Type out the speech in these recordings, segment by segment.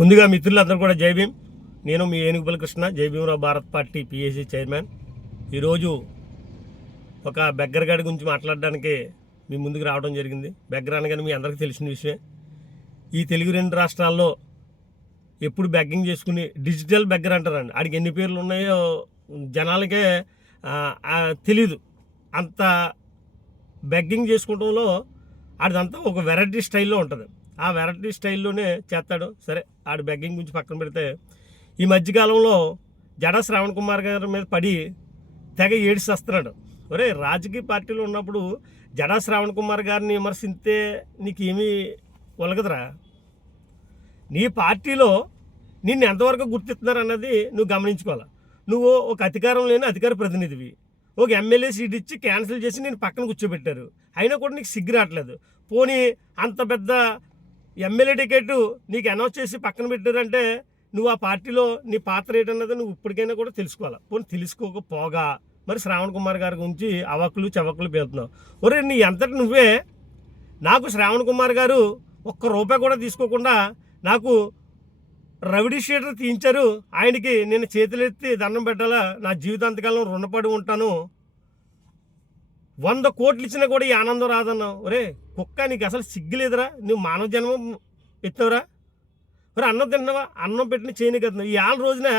ముందుగా మిత్రులందరూ కూడా జై భీమ్. నేను మీ ఏనుగుపల్లి కృష్ణ, జై Bhimarao Bharat party PSC chairman. ఈరోజు ఒక బెగ్గరగాడి గురించి మాట్లాడడానికి మీ ముందుకు రావడం జరిగింది. బెగ్గర అనగానే మీ అందరికీ తెలిసిన విషయమే. ఈ తెలుగు రెండు రాష్ట్రాల్లో ఎప్పుడు బెగ్గింగ్ చేసుకుని డిజిటల్ బెగ్గర అంటారండి. ఆడికి ఎన్ని పేర్లు ఉన్నాయో జనాలకే తెలీదు. అంత బెగ్గింగ్ చేసుకోవడంలో ఆడిదంతా ఒక వెరైటీ స్టైల్లో ఉంటుంది. ఆ వెరైటీ స్టైల్లోనే చేస్తాడు. సరే, ఆడు బెగ్గింగ్ గురించి పక్కన పెడితే, ఈ మధ్యకాలంలో జడా శ్రావణ్ కుమార్ గారి మీద పడి తెగ ఏడిసేస్తున్నాడు. ఒరే, రాజకీయ పార్టీలో ఉన్నప్పుడు జడా శ్రావణ్ కుమార్ గారిని విమర్శిస్తే నీకు ఏమీ ఒలగదురా. నీ పార్టీలో నిన్ను ఎంతవరకు గుర్తిస్తున్నారు అన్నది నువ్వు గమనించుకోవాలి. నువ్వు ఒక అధికారం లేని అధికార ప్రతినిధివి. ఒక ఎమ్మెల్యే సీట్ ఇచ్చి క్యాన్సిల్ చేసి నేను పక్కన కూర్చోబెట్టారు. అయినా కూడా నీకు సిగ్గు రావట్లేదు. పోనీ అంత పెద్ద ఎమ్మెల్యే టికెట్ నీకు అనౌన్స్ చేసి పక్కన పెట్టారంటే నువ్వు ఆ పార్టీలో నీ పాత్ర ఏంటన్నది నువ్వు ఇప్పటికైనా కూడా తెలుసుకోవాలి. పోనీ తెలుసుకోకపోగా మరి శ్రావణ్ కుమార్ గారి గురించి అవక్కులు చవక్కులు పేలుతున్నావు. ఒరే, నీ అంతటి నువ్వే నాకు శ్రావణ్ కుమార్ గారు ₹1 కూడా తీసుకోకుండా నాకు రవిడీ షీటర్ తీయించారు, ఆయనకి నేను చేతులెత్తి దండం పెట్టాలా, నా జీవితాంతకాలం రుణపడి ఉంటాను, 100 కోట్లు ఇచ్చినా కూడా ఈ ఆనందం రాదన్నావు. ఒరే కుక్క, నీకు అసలు సిగ్గులేదురా? నువ్వు మానవ జన్మం ఎత్తావురా? మరి అన్నం తిన్నావా? అన్నం పెట్టిన చేయని కదా. ఈ ఆళ్ళ రోజున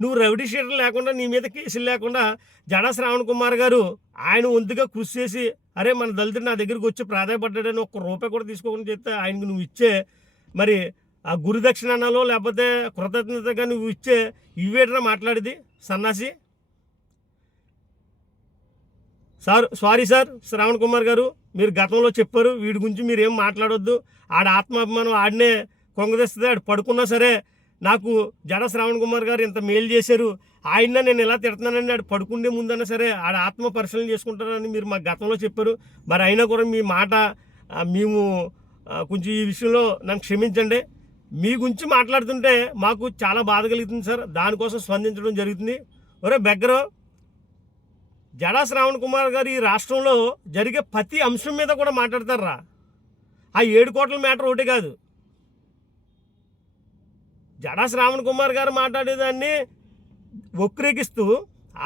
నువ్వు రవిడీ షీటర్ లేకుండా, నీ మీద కేసులు లేకుండా జడా శ్రావణ్ కుమార్ గారు ఆయన వంతుగా కృషి చేసి, అరే మన దళితుడు నా దగ్గరికి వచ్చి ప్రాధాయపడ్డాడని ₹1 కూడా తీసుకోకుండా చెప్తే ఆయనకు నువ్వు ఇచ్చే మరి ఆ గురుదక్షిణ అన్నాలో లేకపోతే కృతజ్ఞతగా నువ్వు ఇచ్చే ఇవేటరా మాట్లాడేది సన్నాసి. సారీ సార్ శ్రావణ్ కుమార్ గారు, మీరు గతంలో చెప్పారు వీడి గురించి మీరు ఏం మాట్లాడొద్దు, ఆడ ఆత్మాభిమానం ఆడనే కొంగదీస్తుంది, ఆడు పడుకున్నా సరే నాకు జడా శ్రావణ్ కుమార్ గారు ఇంత మేలు చేశారు, ఆయన నేను ఎలా తిడుతున్నానని ఆడు పడుకుండే ముందన్నా సరే ఆడ ఆత్మ పరిశీలన చేసుకుంటారని మీరు మా గతంలో చెప్పారు. మరి అయినా కూడా మీ మాట మేము కొంచెం ఈ విషయంలో నన్ను క్షమించండి. మీ గురించి మాట్లాడుతుంటే మాకు చాలా బాధ కలుగుతుంది సార్, దానికోసం స్పందించడం జరుగుతుంది. ఒరే బెగ్గరో, జడా శ్రావణ్ కుమార్ గారు ఈ రాష్ట్రంలో జరిగే ప్రతి అంశం మీద కూడా మాట్లాడతారా. ఆ 7 కోట్ల మ్యాటర్ ఒకటి కాదు. జడా శ్రావణ్ కుమార్ గారు మాట్లాడేదాన్ని వక్రీకిస్తూ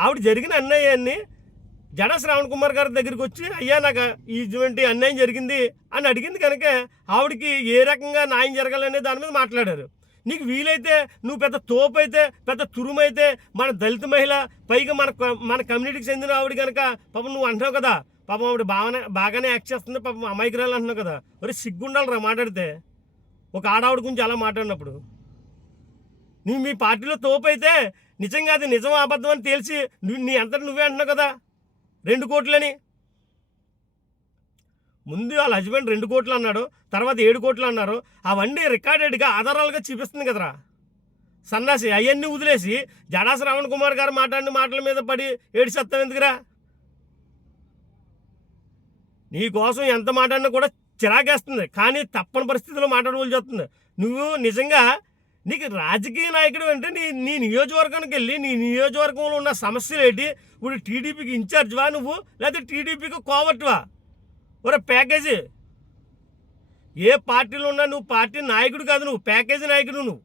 ఆవిడ జరిగిన అన్యాయాన్ని జడా శ్రావణ్ కుమార్ గారి దగ్గరికి వచ్చి, అయ్యా నాకు ఇటువంటి అన్యాయం జరిగింది అని అడిగింది కనుక ఆవిడకి ఏ రకంగా న్యాయం జరగాలనే దాని మీద మాట్లాడారు. నీకు వీలైతే నువ్వు పెద్ద తోపు అయితే, పెద్ద తురుమైతే, మన దళిత మహిళ, పైగా మన కమ్యూనిటీకి చెందిన ఆవిడ కనుక పాపం నువ్వు అంటున్నావు కదా, పాపం ఆవిడ బాగానే యాక్ట్ చేస్తుంది, పాపం అమాయకురాలు అంటున్నావు కదా. ఒరే సిగ్గుండాలిరా మాట్లాడితే, ఒక ఆడావిడ గురించి అలా మాట్లాడినప్పుడు. నువ్వు మీ పార్టీలో తోపు అయితే నిజంగా అది నిజం అబద్ధం అని తేల్చి నీ అంతటి నువ్వే అంటున్నావు కదా 2 కోట్లని. ముందు వాళ్ళ హస్బెండ్ 2 కోట్లు అన్నాడు, తర్వాత 7 కోట్లు అన్నారు. అవన్నీ రికార్డెడ్గా ఆధారాలుగా చూపిస్తుంది కదరా సన్నాసి. అవన్నీ వదిలేసి జడా శ్రావణ్ కుమార్ గారు మాట్లాడిన మాటల మీద పడి ఏడిసేస్తాం ఎందుకురా? నీ కోసం ఎంత మాట్లాడినా కూడా చిరాకేస్తుంది, కానీ తప్పని పరిస్థితుల్లో మాట్లాడవలసి వస్తుంది. నువ్వు నిజంగా నీకు రాజకీయ నాయకుడు అంటే నీ నియోజకవర్గానికి వెళ్ళి నీ నియోజకవర్గంలో ఉన్న సమస్యలు ఏంటి? ఇప్పుడు టీడీపీకి ఇన్ఛార్జ్వా నువ్వు, లేకపోతే టీడీపీకి కోవర్ట్వా? ఒరే ప్యాకేజీ, ఏ పార్టీలో ఉన్నా నువ్వు పార్టీ నాయకుడు కాదు, నువ్వు ప్యాకేజీ నాయకుడు. నువ్వు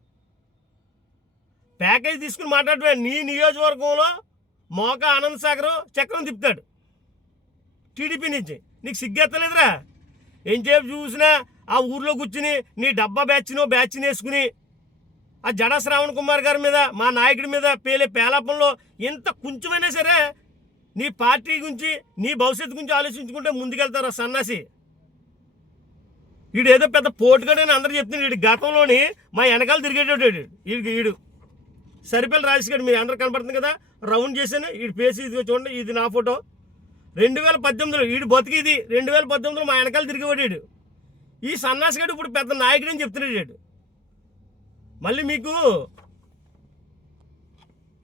ప్యాకేజీ తీసుకుని మాట్లాడవే. నీ నియోజకవర్గంలో మోకా ఆనంద్ సాగర్ చక్రం తిప్పుతాడు టీడీపీ నుంచి. నీకు సిగ్గెత్తలేదురా? ఏం చెప్పి చూసినా ఆ ఊర్లో కూర్చుని నీ డబ్బా బ్యాచ్ని వేసుకుని ఆ జడా శ్రావణ్ కుమార్ గారి మీద, మా నాయకుడి మీద పేలే పేలాపంలో ఎంత కొంచెమైనా సరే నీ పార్టీ గురించి, నీ భవిష్యత్తు గురించి ఆలోచించుకుంటే ముందుకెళ్తారు ఆ సన్నాసి. వీడు ఏదో పెద్ద పోటుగాడని అందరూ చెప్తున్నాడు. వీడు గతంలోని మా వెనకాల తిరిగేటోడు వీడు సరిపల్లి రాజేష్ గారు. మీరు అందరూ కనపడుతుంది కదా, రౌండ్ చేశాను. వీడి పేసి ఇదిగో చూడండి, ఇది నా ఫోటో. 2018లో వీడు బతికిది. 2018లో మా వెనకాల తిరిగిపడాడు ఈ సన్నాసి గారు. ఇప్పుడు పెద్ద నాయకుడు అని చెప్తున్నాడు. మళ్ళీ మీకు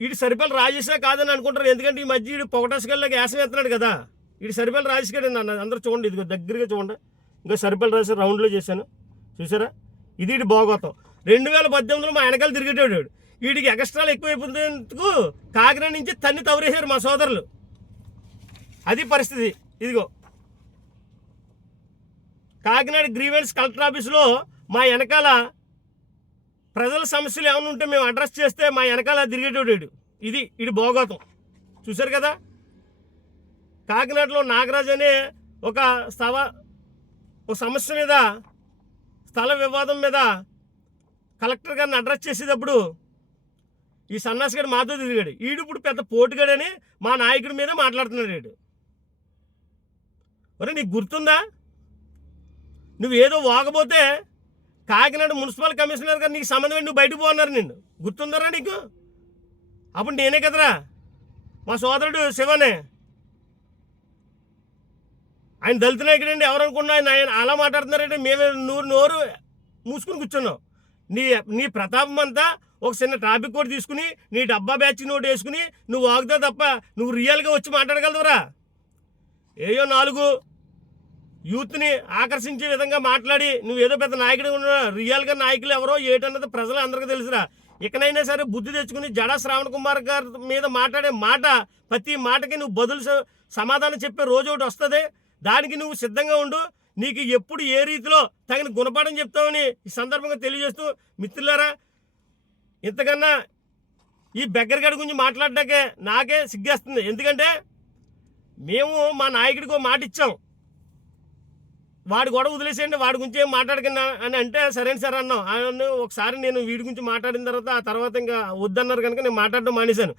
వీడు సరిపల్లి రాజేషే కాదని అనుకుంటారు, ఎందుకంటే ఈ మధ్య వీడు పొగటసుకెళ్ళకి యాసం ఎత్తున్నాడు కదా. వీడు సరిపల్లి రాజేష్ గారు అన్న అందరూ చూడండి, ఇదిగో దగ్గరగా చూడండి. ఇంకా సరిపల్లి రాజేష్ రౌండ్లో చేశాను చూసారా. ఇది వీడి భోగోతం. 2018లో మా వెనకాల తిరిగేటాడు. వీడికి ఎక్స్ట్రాలు ఎక్కువైపోయేందుకు కాకినాడ నుంచి తన్ని తవరేశారు మా సోదరులు. అది పరిస్థితి. ఇదిగో కాకినాడ గ్రీవెన్స్ కలెక్టర్ ఆఫీసులో మా వెనకాల ప్రజల సమస్యలు ఏమైనా ఉంటే మేము అడ్రస్ చేస్తే మా వెనకాల తిరిగేటోడు ఇది భోగోతం. చూశారు కదా, కాకినాడలో నాగరాజ్ అనే ఒక సమస్య మీద, స్థల వివాదం మీద కలెక్టర్ గారిని అడ్రస్ చేసేటప్పుడు ఈ సన్నాసిగాడు మాతో తిరిగాడు. ఇప్పుడు పెద్ద పోటుగాడని మా నాయకుడి మీద మాట్లాడుతున్నాడు. ఒరే నీకు గుర్తుందా? నువ్వు ఏదో వాగబోతే కాకినాడ మున్సిపల్ కమిషనర్ గారు నీకు సంబంధం నువ్వు బయటకు పోన్నారు. నిన్ను గుర్తుందరా నీకు? అప్పుడు నేనే కదరా, మా సోదరుడు శివనే. ఆయన దళిత నాయకుడు అండి, ఎవరనుకున్నా ఆయన అలా మాట్లాడుతున్నారంటే మేము నోరు మూసుకుని కూర్చున్నాం. నీ ప్రతాపం అంతా ఒక చిన్న టాపిక్ కూడా తీసుకుని నీ డబ్బా బ్యాచ్ నోటు వేసుకుని నువ్వు వాగుతావు తప్ప నువ్వు రియల్గా వచ్చి మాట్లాడగలవురా? ఏయో 4 యూత్ని ఆకర్షించే విధంగా మాట్లాడి నువ్వు ఏదో పెద్ద నాయకుడు ఉన్నా. రియల్గా నాయకులు ఎవరో ఏటన్నది ప్రజలు అందరికీ తెలుసురా. ఇకనైనా సరే బుద్ధి తెచ్చుకుని జడా శ్రావణ్ కుమార్ గారి మీద మాట్లాడే మాట, ప్రతి మాటకి నువ్వు బదులు సమాధానం చెప్పే రోజు ఒకటి వస్తుంది. దానికి నువ్వు సిద్ధంగా ఉండు. నీకు ఎప్పుడు ఏ రీతిలో తగిన గుణపాఠం చెప్తావని ఈ సందర్భంగా తెలియజేస్తూ, మిత్రులారా, ఇంతకన్నా ఈ బెగ్గరగాడి గురించి మాట్లాడడాకే నాకే సిగ్గేస్తుంది. ఎందుకంటే మేము మా నాయకుడికి ఒక మాట ఇచ్చాం, వాడు గొడవ వదిలేసేయండి, వాడి గురించి ఏం మాట్లాడకండి అని అంటే సరేండి సార్ అన్నాం. ఆయన ఒకసారి నేను వీడి గురించి మాట్లాడిన తర్వాత ఇంకా వద్దన్నారు కనుక నేను మాట్లాడడం మానేశాను.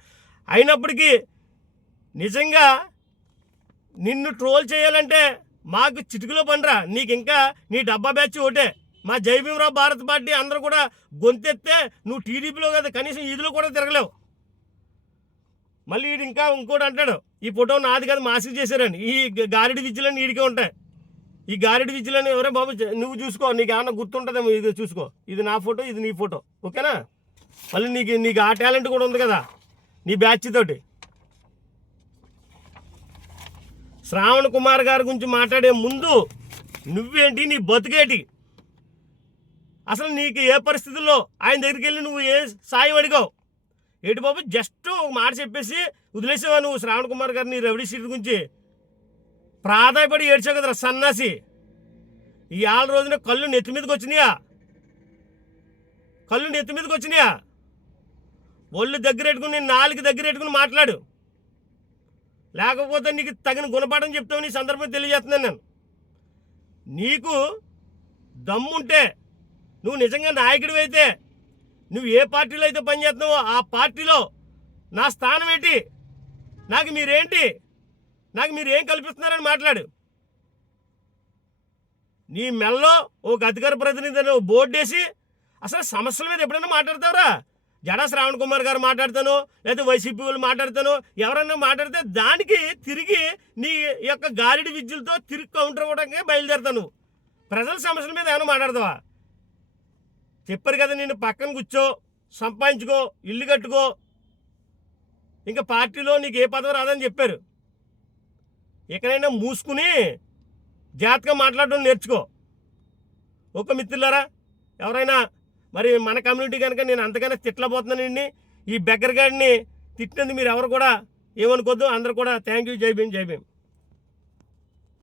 అయినప్పటికీ నిజంగా నిన్ను ట్రోల్ చేయాలంటే మాకు చిటికలో పనిరా. నీకు ఇంకా నీ డబ్బా బ్యాచ్ ఒకటే. మా జై భీమరావు భారత్ పార్టీ అందరూ కూడా గొంతెత్తే నువ్వు టీడీపీలో కదా కనీసం ఈదులో కూడా తిరగలేవు. మళ్ళీ వీడు ఇంకోటి అంటాడు, ఈ ఫోటో నాది కదా మాసిక్ చేశారని. ఈ గారిడి విద్యలన్నీ వీడికే ఉంటాయి. ఈ గారిడి విద్యలని ఎవరే బాబు నువ్వు చూసుకో, నీకు ఏమన్నా గుర్తుంటుందేమో, ఇది చూసుకో. ఇది నా ఫోటో, ఇది నీ ఫోటో, ఓకేనా? మళ్ళీ నీకు ఆ టాలెంట్ కూడా ఉంది కదా నీ బ్యాచ్ తోటి. శ్రావణ్ కుమార్ గారి గురించి మాట్లాడే ముందు నువ్వేంటి, నీ బతుకేటి, అసలు నీకు ఏ పరిస్థితుల్లో ఆయన దగ్గరికి వెళ్ళి నువ్వు ఏ సాయం అడిగావు ఏంటి బాబు? జస్ట్ ఒక మాట చెప్పేసి వదిలేసావా నువ్వు శ్రావణ్ కుమార్ గారిని రెవెన్యూ సీట్ గురించి? ప్రాధాయపడి ఏడ్చావు కదరా సన్నాసి. ఈ 6 రోజున కళ్ళు నెత్తి మీదకి వచ్చినాయా? ఒళ్ళు దగ్గర పెట్టుకుని, నాలుగు దగ్గర పెట్టుకుని మాట్లాడు. లేకపోతే నీకు తగిన గుణపాఠం చెప్తామని ఈ సందర్భంగా తెలియజేస్తున్నాను నేను. నీకు దమ్ముంటే, నువ్వు నిజంగా నాయకుడివి అయితే, నువ్వు ఏ పార్టీలో అయితే పనిచేస్తున్నావో ఆ పార్టీలో నా స్థానం ఏంటి, నాకు మీరేం కల్పిస్తున్నారని మాట్లాడు. నీ మెల్లో ఒక అధికార ప్రతినిధి బోర్డు వేసి అసలు సమస్యల మీద ఎప్పుడైనా మాట్లాడతావురా? జడా శ్రావణ్ కుమార్ గారు మాట్లాడతాను, లేదా వైసీపీ వాళ్ళు మాట్లాడతాను, ఎవరన్నా మాట్లాడితే దానికి తిరిగి నీ యొక్క గాలిడి విద్యలతో తిరిగి కౌంటర్ అవ్వడానికి బయలుదేరుతాను. ప్రజల సమస్యల మీద ఏమైనా మాట్లాడతావా? చెప్పారు కదా, నేను పక్కన కూర్చో, సంపాదించుకో, ఇల్లు కట్టుకో, ఇంకా పార్టీలో నీకు ఏ పదవి రాదని చెప్పారు. ఎక్కడైనా మూసుకుని జాగ్రత్తగా మాట్లాడడం నేర్చుకో. ఓకే మిత్రులారా, ఎవరైనా మరి మన కమ్యూనిటీ కనుక నేను అంతగానే తిట్టలేకపోతున్నానండి. ఈ బెగ్గరగాడిని తిట్టినందుకు మీరు ఎవరు కూడా ఏమనుకోద్దు. అందరూ కూడా థ్యాంక్ యూ. జై భీమ్.